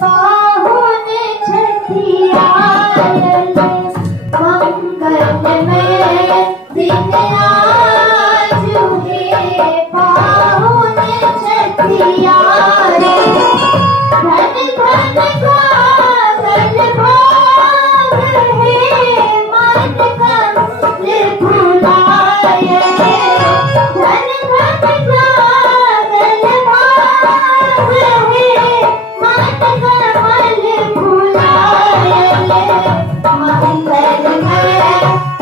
पाहुन छठियायल, मंगलमय दिन आजु हे पाहुन छठियायल। धन धन गागल भाग हे मन कमल भुलाए। धन धन गागल भाग हे मन कमल भुलाए। मंगलमय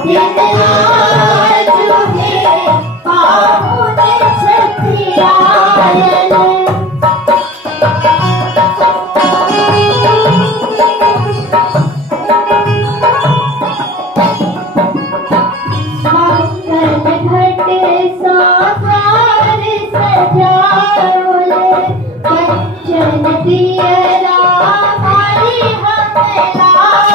दिन आजु हे पाहुन छठियायल। कंचन दियरा हमारी हम लाओ।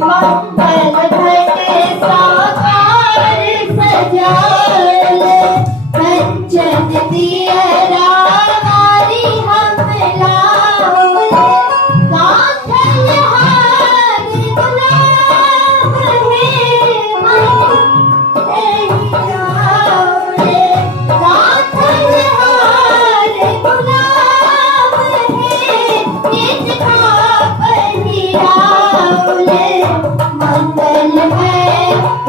मंगल घट साकार सजाल, कंचन दियरा हमारी हम लाओ। गाथल हार गुलाब है मन मंगलमय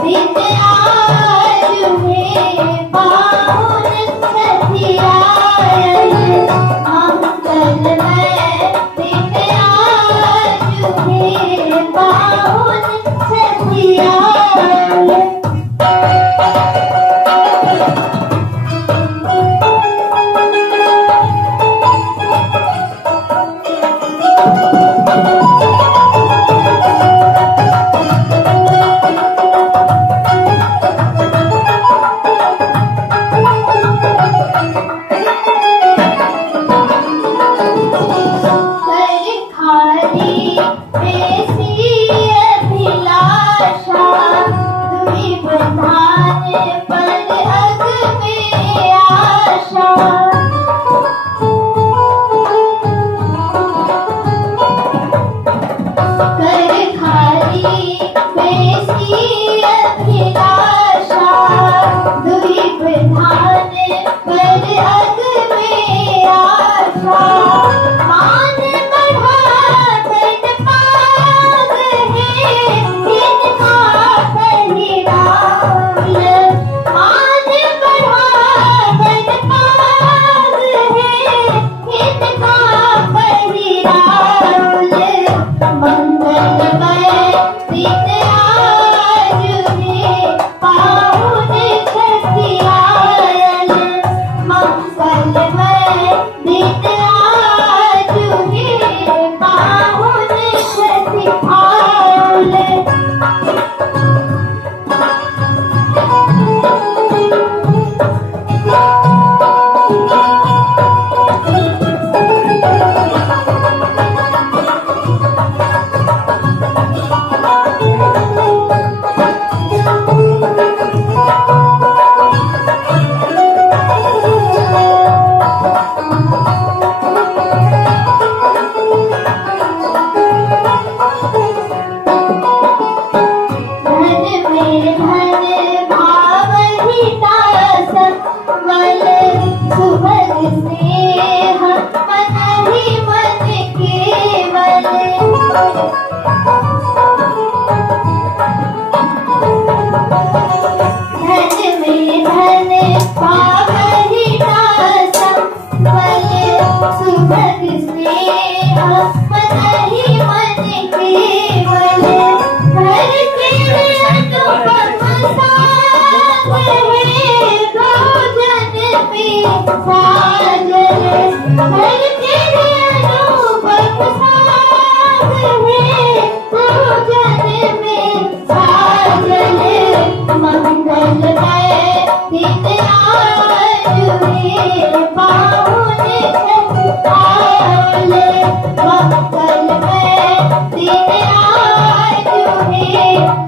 दिन आजु हे पाहुन छठियायल। मंगलमय दिन आजु हे पाहुन छठियायल।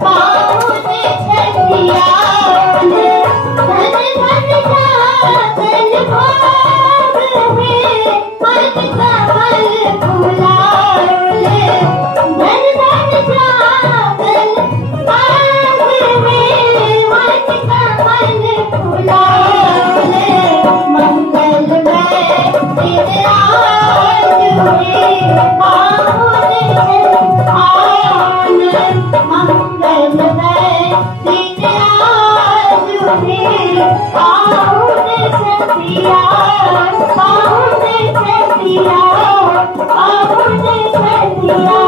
पाहुन छठियाल, धन धन Yeah.